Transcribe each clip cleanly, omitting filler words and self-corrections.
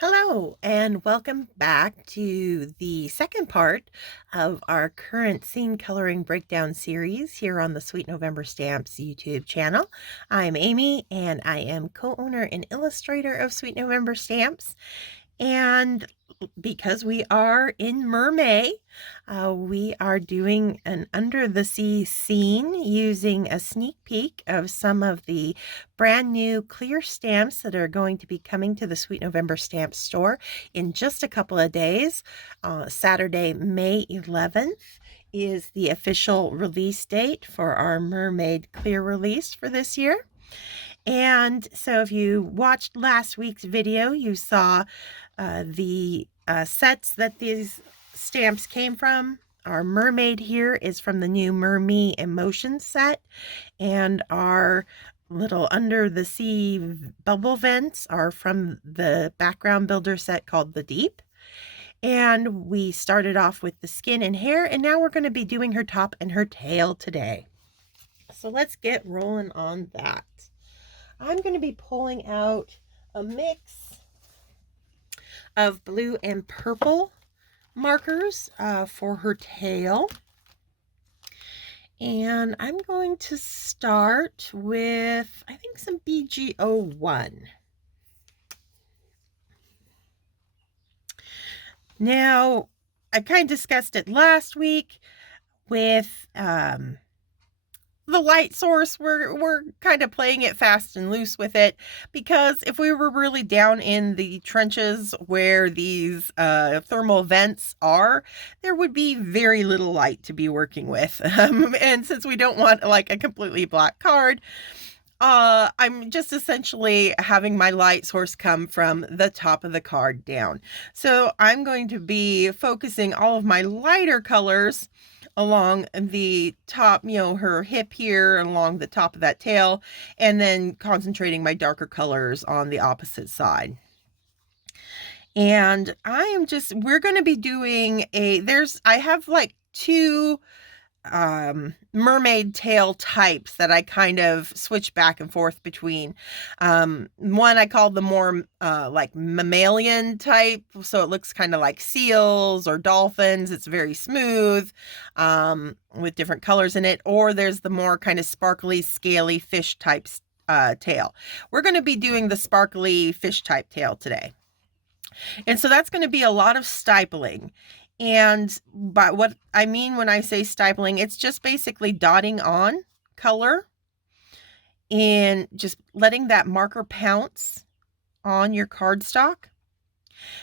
Hello, and welcome back to the second part of our current scene coloring breakdown series here on the Sweet November Stamps YouTube channel. I'm Amy, and I am co-owner and illustrator of Sweet November Stamps. And because we are in Mermee, we are doing an under the sea scene using a sneak peek of some of the brand new clear stamps that are going to be coming to the Sweet November Stamp store in just a couple of days. Saturday, May 11th is the official release date for our Mermaid clear release for this year. And so if you watched last week's video, you saw the sets that these stamps came from. Our Mermaid here is from the new Mermee Emotion set, and our little under the sea bubble vents are from the background builder set called the Deep. And we started off with the skin and hair, and now we're going to be doing her top and her tail today. So let's get rolling on that. I'm going to be pulling out a mix of blue and purple markers for her tail. And I'm going to start with, I think, some BG01. Now, I kind of discussed it last week with the light source. We're kind of playing it fast and loose with it, because if we were really down in the trenches where these thermal vents are, there would be very little light to be working with. And since we don't want like a completely black card, I'm just essentially having my light source come from the top of the card down. So I'm going to be focusing all of my lighter colors along the top, her hip here, along the top of that tail, and then concentrating my darker colors on the opposite side. And we're going to be doing I have like two mermaid tail types that I kind of switch back and forth between. One I call the more like mammalian type, so it looks kind of like seals or dolphins. It's very smooth with different colors in it. Or there's the more kind of sparkly, scaly fish type tail. We're going to be doing the sparkly fish type tail today. And so that's going to be a lot of stippling. And by what I mean when I say stippling, it's just basically dotting on color and just letting that marker pounce on your cardstock.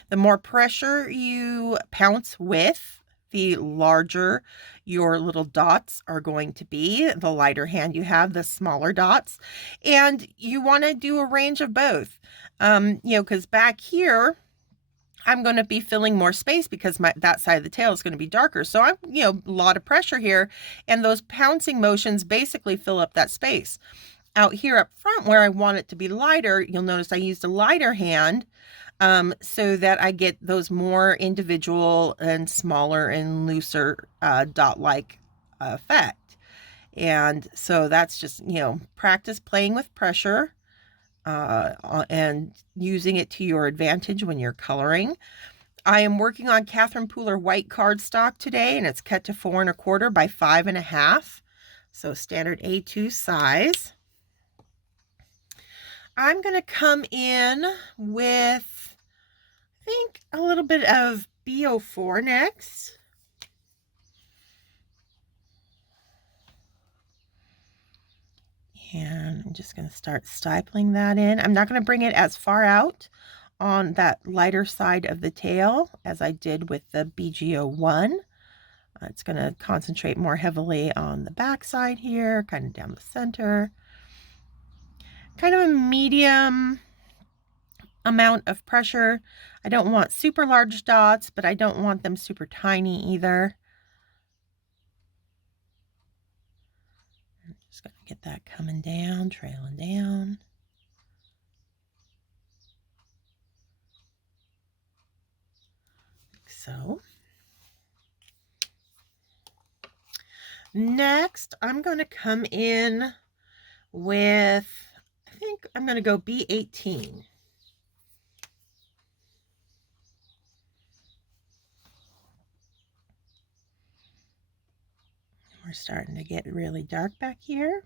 The more pressure you pounce with, the larger your little dots are going to be. The lighter hand you have, the smaller dots. And you want to do a range of both. Because back here, I'm going to be filling more space because that side of the tail is going to be darker. So I'm, a lot of pressure here, and those pouncing motions basically fill up that space. Out here up front where I want it to be lighter, you'll notice I used a lighter hand so that I get those more individual and smaller and looser dot-like effect. And so that's just, practice playing with pressure and using it to your advantage when you're coloring. I am working on Catherine Pooler white cardstock today, and it's cut to 4 1/4 by 5 1/2, so standard A2 size. I'm going to come in with, I think, a little bit of B04 next. And I'm just going to start stippling that in. I'm not going to bring it as far out on that lighter side of the tail as I did with the BG01. It's going to concentrate more heavily on the back side here, kind of down the center. Kind of a medium amount of pressure. I don't want super large dots, but I don't want them super tiny either. Just going to get that coming down, trailing down. Like so. Next, I'm going to come in with, I think I'm going to go B18. We're starting to get really dark back here.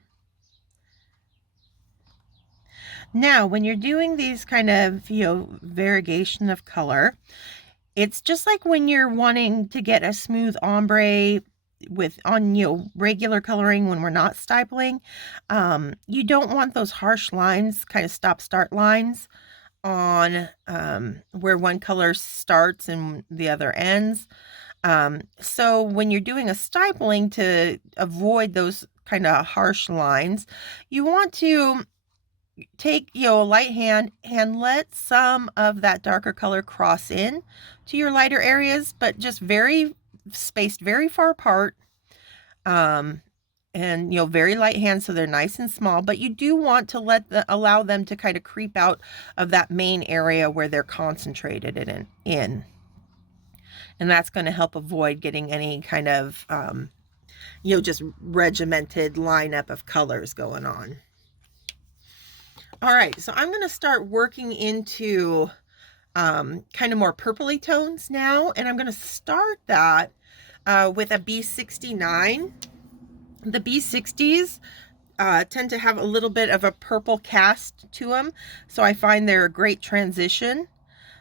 Now, when you're doing these kind of, variegation of color, it's just like when you're wanting to get a smooth ombre on regular coloring when we're not stippling. You don't want those harsh lines, kind of stop-start lines on where one color starts and the other ends. So when you're doing a stippling, to avoid those kind of harsh lines, you want to take, a light hand and let some of that darker color cross in to your lighter areas, but just very spaced very far apart. And very light hands, so they're nice and small, but you do want to allow them to kind of creep out of that main area where they're concentrated in. And that's going to help avoid getting any kind of just regimented lineup of colors going on. All right, so I'm going to start working into kind of more purpley tones now, and I'm going to start that with a B69. The B60s tend to have a little bit of a purple cast to them, so I find they're a great transition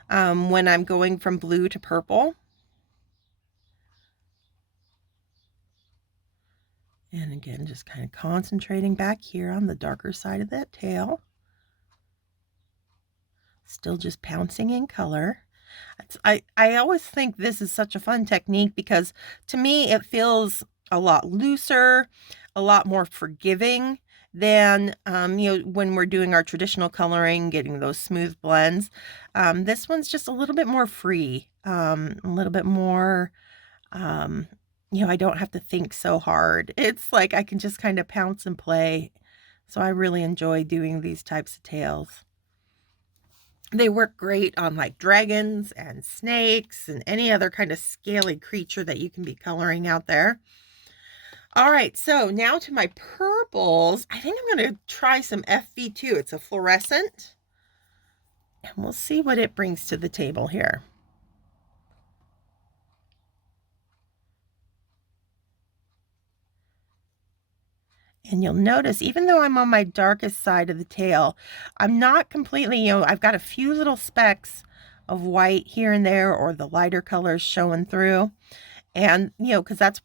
when I'm going from blue to purple. And again, just kind of concentrating back here on the darker side of that tail. Still just pouncing in color. I always think this is such a fun technique because to me it feels a lot looser, a lot more forgiving than when we're doing our traditional coloring, getting those smooth blends. This one's just a little bit more free, a little bit more I don't have to think so hard. It's like I can just kind of pounce and play. So I really enjoy doing these types of tails. They work great on like dragons and snakes and any other kind of scaly creature that you can be coloring out there. All right, so now to my purples. I think I'm going to try some FV2. It's a fluorescent. And we'll see what it brings to the table here. And you'll notice, even though I'm on my darkest side of the tail, I'm not completely, I've got a few little specks of white here and there, or the lighter colors showing through. And, because that's,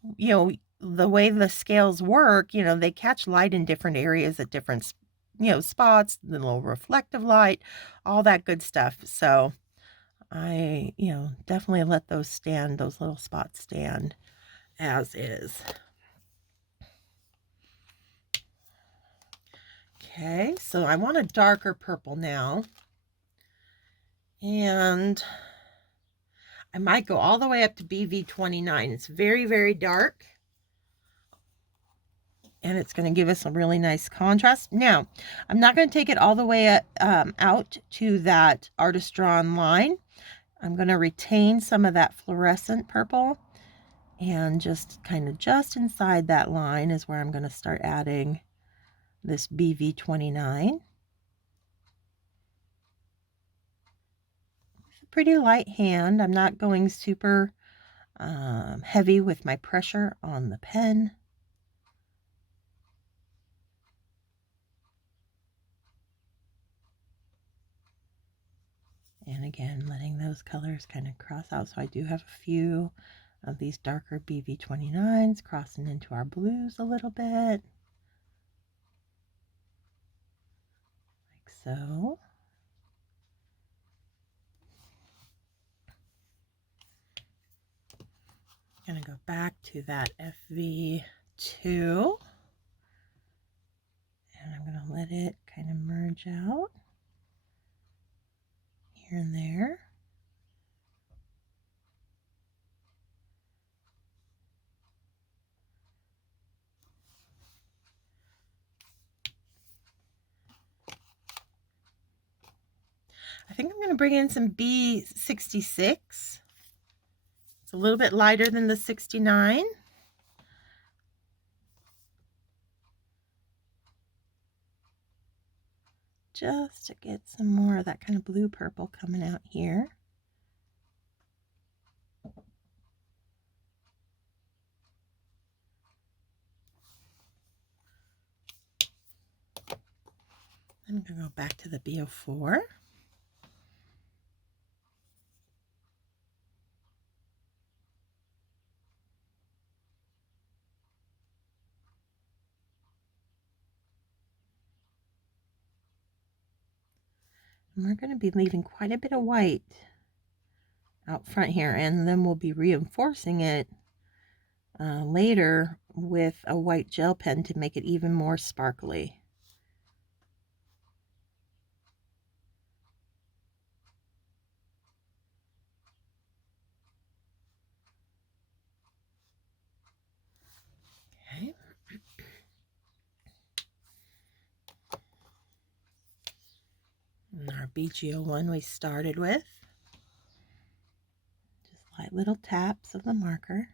the way the scales work, they catch light in different areas at different, spots, the little reflective light, all that good stuff. So I, definitely let those little spots stand as is. Okay, so I want a darker purple now. And I might go all the way up to BV29. It's very, very dark. And it's going to give us a really nice contrast. Now, I'm not going to take it all the way out to that artist drawn line. I'm going to retain some of that fluorescent purple. And just inside that line is where I'm going to start adding this BV29. Pretty light hand. I'm not going super heavy with my pressure on the pen. And again, letting those colors kind of cross out. So I do have a few of these darker BV29s crossing into our blues a little bit. Like so. I'm going to go back to that FV2. And I'm going to let it kind of merge out here and there. I think I'm going to bring in some B66. It's a little bit lighter than the 69. Just to get some more of that kind of blue purple coming out here. I'm going to go back to the B04. And we're going to be leaving quite a bit of white out front here, and then we'll be reinforcing it later with a white gel pen to make it even more sparkly. Okay. And our BG01 we started with. Just light little taps of the marker.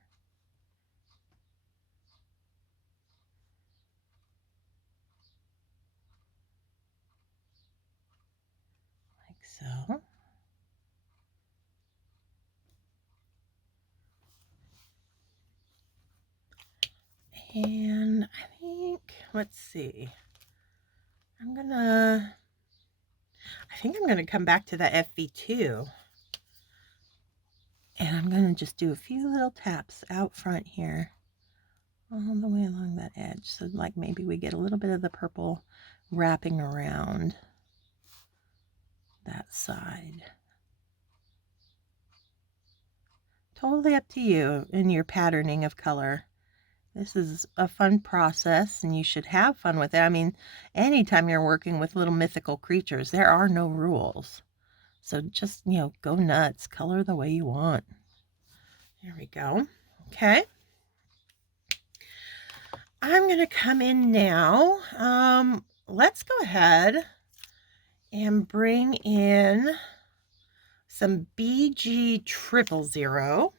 Like so. And I think, let's see, I think I'm gonna come back to that FV2, and I'm gonna just do a few little taps out front here, all the way along that edge, so like maybe we get a little bit of the purple wrapping around that side. Totally up to you in your patterning of color. This is a fun process, and you should have fun with it. I mean, anytime you're working with little mythical creatures, there are no rules. So just, go nuts. Color the way you want. There we go. Okay. I'm going to come in now. Let's go ahead and bring in some BG000.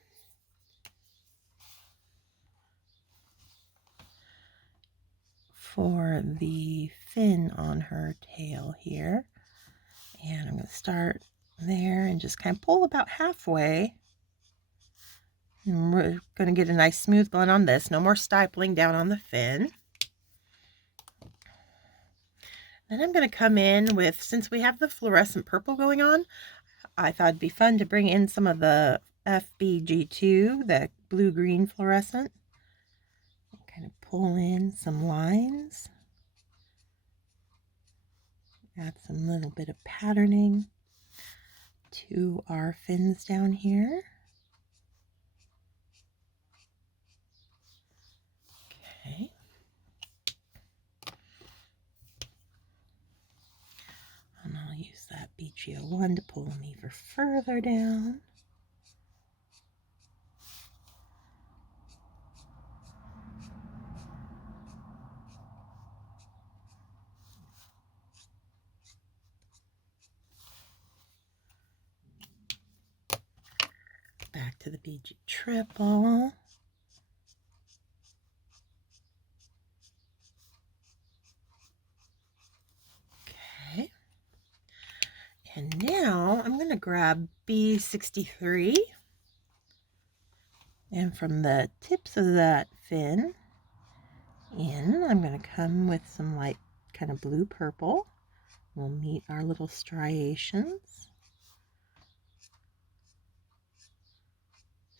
For the fin on her tail here. And I'm going to start there and just kind of pull about halfway. And we're going to get a nice smooth blend on this. No more stippling down on the fin. Then I'm going to come in with, since we have the fluorescent purple going on, I thought it'd be fun to bring in some of the FBG2, the blue-green fluorescent. Kind of pull in some lines. Add some little bit of patterning to our fins down here. Okay. And I'll use that BG01 to pull them even further down. Back to the BG triple. Okay. And now I'm going to grab B63. And from the tips of that fin in, I'm going to come with some light kind of blue purple. We'll meet our little striations.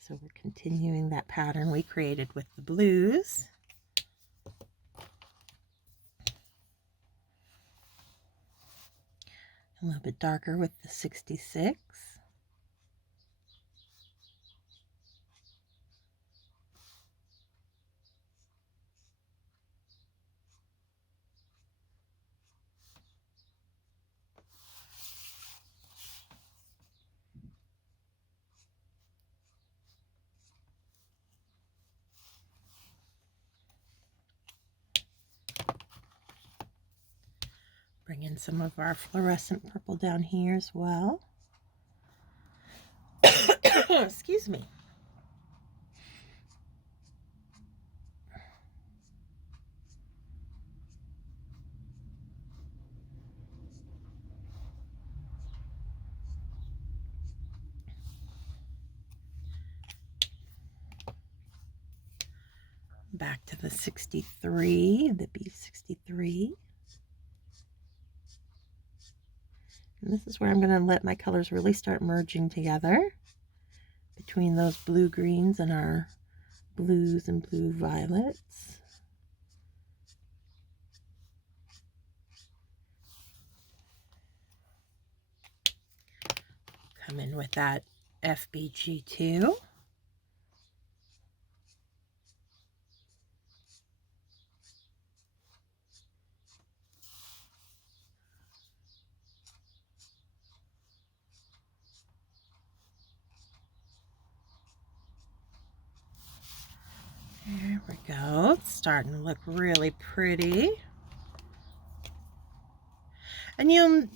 So we're continuing that pattern we created with the blues. A little bit darker with the 66. Bring in some of our fluorescent purple down here as well. Excuse me. Back to the 63, the B63. And this is where I'm going to let my colors really start merging together between those blue greens and our blues and blue violets. Come in with that FBG2. There we go. It's starting to look really pretty. And you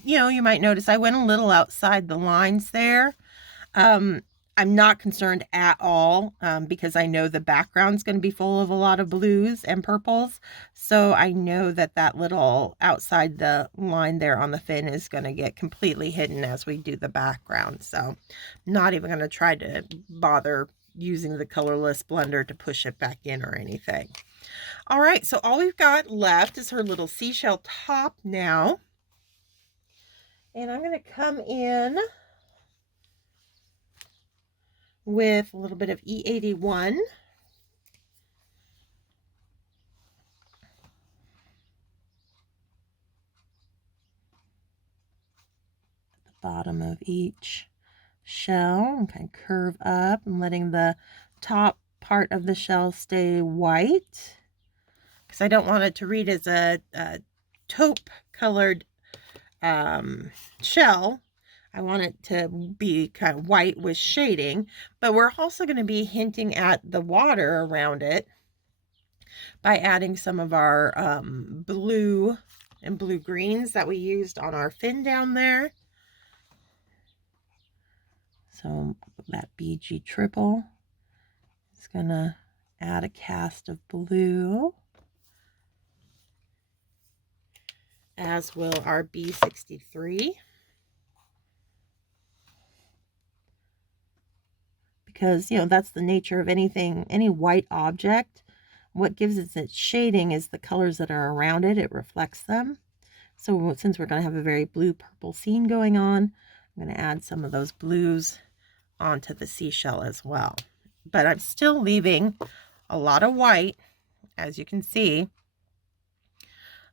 might notice I went a little outside the lines there. I'm not concerned at all because I know the background's going to be full of a lot of blues and purples. So I know that that little outside the line there on the fin is going to get completely hidden as we do the background. So I'm not even going to try to bother using the colorless blender to push it back in or anything. All right, so all we've got left is her little seashell top now. And I'm going to come in with a little bit of E81. At the bottom of each shell and kind of curve up and letting the top part of the shell stay white because I don't want it to read as a taupe colored shell. I want it to be kind of white with shading, but we're also going to be hinting at the water around it by adding some of our blue and blue greens that we used on our fin down there. So that BG triple is going to add a cast of blue, as will our B63. Because, that's the nature of anything, any white object. What gives it its shading is the colors that are around it. It reflects them. So since we're going to have a very blue-purple scene going on, I'm going to add some of those blues onto the seashell as well. But I'm still leaving a lot of white, as you can see,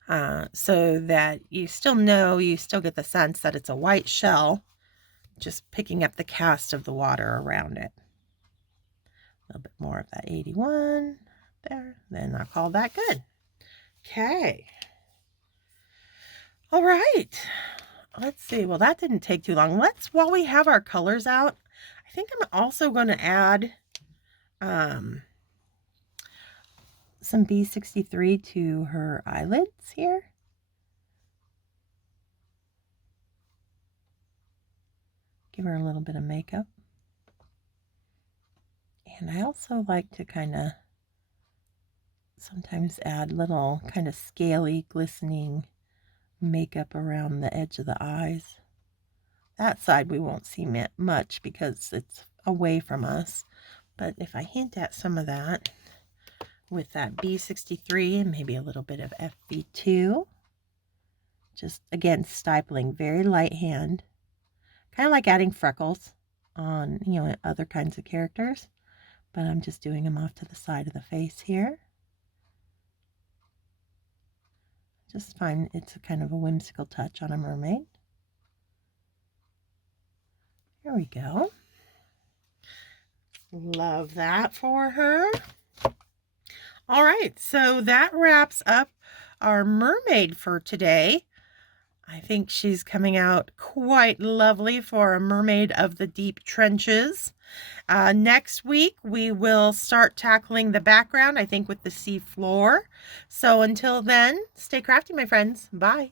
so that you still get the sense that it's a white shell, just picking up the cast of the water around it. A little bit more of that 81 there, then I'll call that good. Okay. All right. Let's see. Well, that didn't take too long. While we have our colors out, I think I'm also going to add some B63 to her eyelids here. Give her a little bit of makeup. And I also like to kind of sometimes add little kind of scaly, glistening makeup around the edge of the eyes. That side we won't see much because it's away from us. But if I hint at some of that with that B63 and maybe a little bit of FB2, just again stippling, very light hand, kind of like adding freckles on other kinds of characters, but I'm just doing them off to the side of the face here. Just find it's a kind of a whimsical touch on a mermaid. Here we go. Love that for her. All right, so that wraps up our mermaid for today. I think she's coming out quite lovely for a mermaid of the deep trenches. Next week, we will start tackling the background, I think with the sea floor. So until then, stay crafty, my friends. Bye.